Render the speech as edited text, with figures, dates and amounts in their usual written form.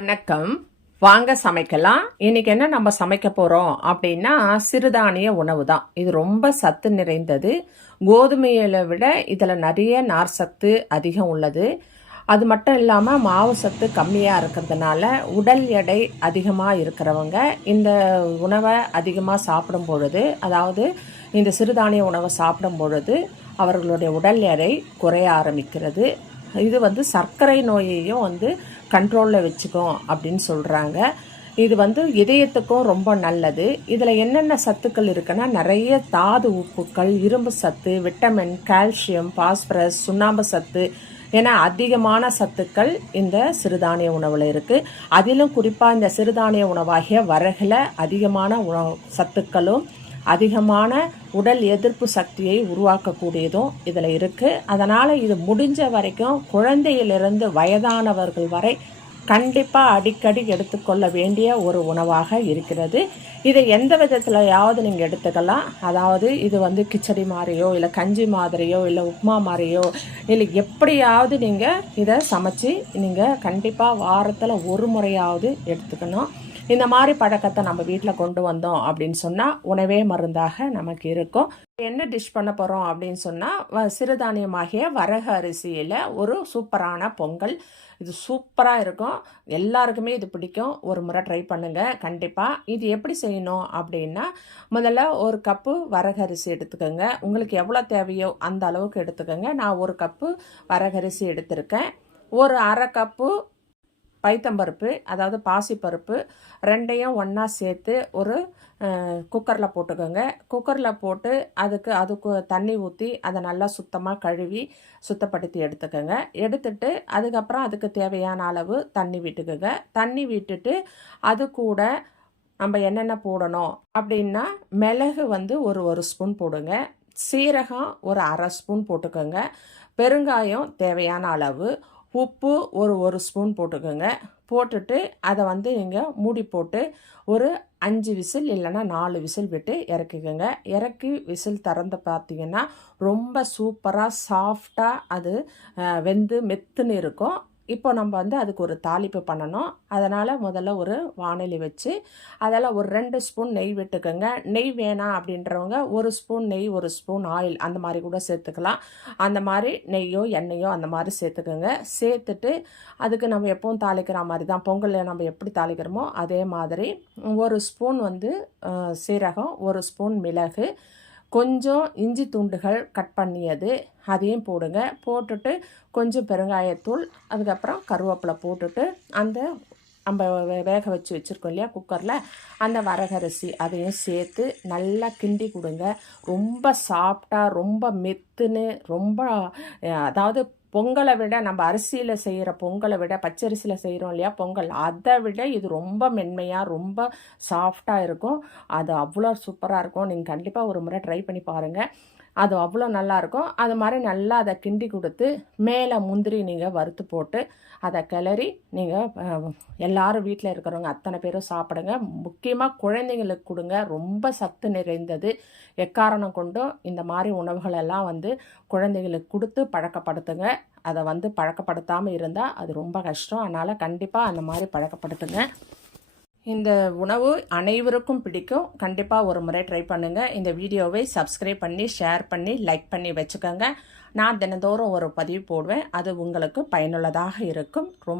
வணக்கம். வாங்க சமைக்கலாம். இன்னைக்கு என்ன நம்ம சமைக்க போறோம் அப்படின்னா சிறுதானிய உணவு தான். இது ரொம்ப சத்து நிறைந்தது. கோதுமையில விட இதில் நிறைய நார் சத்து அதிகம் உள்ளது. அது மட்டும் இல்லாமல் மாவு சத்து கம்மியாக இருக்கிறதுனால உடல் எடை அதிகமாக இருக்கிறவங்க இந்த உணவை அதிகமாக சாப்பிடும் பொழுது, அதாவது இந்த சிறுதானிய உணவை சாப்பிடும் பொழுது அவர்களுடைய உடல் எடை குறைய ஆரம்பிக்கிறது. இது சர்க்கரை நோயையும் கண்ட்ரோலில் வச்சுக்கும் அப்படின்னு சொல்கிறாங்க. இது இதயத்துக்கும் ரொம்ப நல்லது. இதில் என்னென்ன சத்துக்கள் இருக்குன்னா நிறைய தாது உப்புக்கள், இரும்பு சத்து, விட்டமின், கால்சியம், பாஸ்பரஸ், சுண்ணாம்பு சத்து என அதிகமான சத்துக்கள் இந்த சிறுதானிய உணவில் இருக்குது. அதிலும் குறிப்பாக இந்த சிறுதானிய உணவாகிய வரகில் அதிகமான சத்துக்களும் அதிகமான உடல் எதிர்ப்பு சக்தியை உருவாக்கக்கூடியதும் இதில் இருக்குது. அதனால் இது முடிஞ்ச வரைக்கும் குழந்தையிலிருந்து வயதானவர்கள் வரை கண்டிப்பாக அடிக்கடி எடுத்துக்கொள்ள வேண்டிய ஒரு உணவாக இருக்கிறது. இதை எந்த விதத்துலையாவது நீங்கள் எடுத்துக்கலாம். அதாவது இது கிச்சடி மாதிரியோ இல்லை கஞ்சி மாதிரியோ இல்லை உப்புமா மாதிரியோ இல்லை எப்படியாவது நீங்கள் இதை சமைச்சு நீங்கள் கண்டிப்பாக வாரத்தில் ஒரு முறையாவது எடுத்துக்கணும். இந்த மாதிரி பழக்கத்தை நம்ம வீட்டில் கொண்டு வந்தோம் அப்படின்னு சொன்னால் உணவே மருந்தாக நமக்கு இருக்கும். என்ன டிஷ் பண்ண போகிறோம் அப்படின்னு சொன்னால் சிறுதானியமாகிய வரகு அரிசியில் ஒரு சூப்பரான பொங்கல். இது சூப்பராக இருக்கும். எல்லாருக்குமே இது பிடிக்கும். ஒரு முறை ட்ரை பண்ணுங்கள் கண்டிப்பாக. இது எப்படி செய்யணும் அப்படின்னா, முதல்ல ஒரு கப்பு வரகரிசி எடுத்துக்கோங்க. உங்களுக்கு எவ்வளோ தேவையோ அந்த அளவுக்கு எடுத்துக்கோங்க. நான் ஒரு கப்பு வரகரிசி எடுத்திருக்கேன். ஒரு அரை கப்பு பைத்தம்பருப்பு, அதாவது பாசிப்பருப்பு, ரெண்டையும் ஒன்றா சேர்த்து ஒரு குக்கரில் போட்டுக்கோங்க. குக்கரில் போட்டு அதுக்கு தண்ணி ஊற்றி அதை நல்லா சுத்தமாக கழுவி சுத்தப்படுத்தி எடுத்துக்கோங்க. எடுத்துட்டு அதுக்கப்புறம் அதுக்கு தேவையான அளவு தண்ணி விட்டுக்கோங்க. தண்ணி விட்டுட்டு அது கூட நம்ம என்னென்ன போடணும் அப்படின்னா, மிளகு ஒரு ஸ்பூன் போடுங்க. சீரகம் ஒரு அரை ஸ்பூன் போட்டுக்கோங்க. பெருங்காயம் தேவையான அளவு, உப்பு ஒரு ஸ்பூன் போட்டுக்கோங்க. போட்டுட்டு அதை நீங்கள் மூடி போட்டு ஒரு 5 விசில் இல்லைன்னா 4 விசில் விட்டு இறக்கிக்கோங்க. இறக்கி விசில் திறந்து பார்த்தீங்கன்னா ரொம்ப சூப்பராக சாஃப்டாக அது வெந்து மெத்துன்னு இருக்கும். இப்போ நம்ம அதுக்கு ஒரு தாளிப்பு பண்ணணும். அதனால் முதல்ல ஒரு வாணலி வச்சு அதில் ஒரு 2 ஸ்பூன் நெய் விட்டுக்கோங்க. நெய் வேணாம் அப்படின்றவங்க 1 ஸ்பூன் நெய் 1 ஸ்பூன் ஆயில் அந்த மாதிரி கூட சேர்த்துக்கலாம். அந்த மாதிரி நெய்யோ எண்ணெயோ அந்த மாதிரி சேர்த்துக்கோங்க. சேர்த்துட்டு அதுக்கு நம்ம எப்பவும் தாளிக்கிற மாதிரி தான், பொங்கலில் நம்ம எப்படி தாளிக்கிறோமோ அதே மாதிரி 1 ஸ்பூன் சீரகம், 1 ஸ்பூன் மிளகு, கொஞ்சம் இஞ்சி துண்டுகள் கட் பண்ணியது அதையும் போடுங்க. போட்டுட்டு கொஞ்சம் பெருங்காயத்தூள், அதுக்கப்புறம் கருவேப்பிலை போட்டுட்டு அந்த நம்ம வேக வச்சு வச்சுருக்கோம் இல்லையா குக்கரில், அந்த வரகரிசி அதையும் சேர்த்து நல்லா கிண்டி கொடுங்க. ரொம்ப சாஃப்டாக, ரொம்ப மெத்துன்னு, ரொம்ப அதாவது பொங்கலை விட நம்ம அரிசியில் செய்கிற பொங்கலை விட பச்சரிசியில் செய்கிறோம் இல்லையா பொங்கல், அதை விட இது ரொம்ப மென்மையாக ரொம்ப சாஃப்டாக இருக்கும். அது அவ்வளோ சூப்பராக இருக்கும். நீங்கள் கண்டிப்பாக ஒரு முறை ட்ரை பண்ணி பாருங்கள். அது அவ்வளோ நல்லாயிருக்கும். அது மாதிரி நல்லா அதை கிண்டி கொடுத்து மேலே முந்திரி நீங்கள் வறுத்து போட்டு அதை கிளறி நீங்கள் எல்லாரும் வீட்டில் இருக்கிறவங்க அத்தனை பேரும் சாப்பிடுங்க. முக்கியமாக குழந்தைங்களுக்கு கொடுங்க. ரொம்ப சத்து நிறைந்தது. எக்காரணம் கொண்டும் இந்த மாதிரி உணவுகளெல்லாம் குழந்தைங்களுக்கு கொடுத்து பழக்கப்படுத்துங்க. அதை பழக்கப்படுத்தாமல் இருந்தால் அது ரொம்ப கஷ்டம். அதனால் கண்டிப்பாக அந்த மாதிரி பழக்கப்படுத்துங்க. இந்த உணவு அனைவருக்கும் பிடிக்கும். கண்டிப்பாக ஒரு முறை ட்ரை பண்ணுங்கள். இந்த வீடியோவை சப்ஸ்கிரைப் பண்ணி ஷேர் பண்ணி லைக் பண்ணி வச்சுக்கோங்க. நான் தினந்தோறும் ஒரு பதிவு போடுவேன். அது உங்களுக்கு பயனுள்ளதாக இருக்கும். ரொம்ப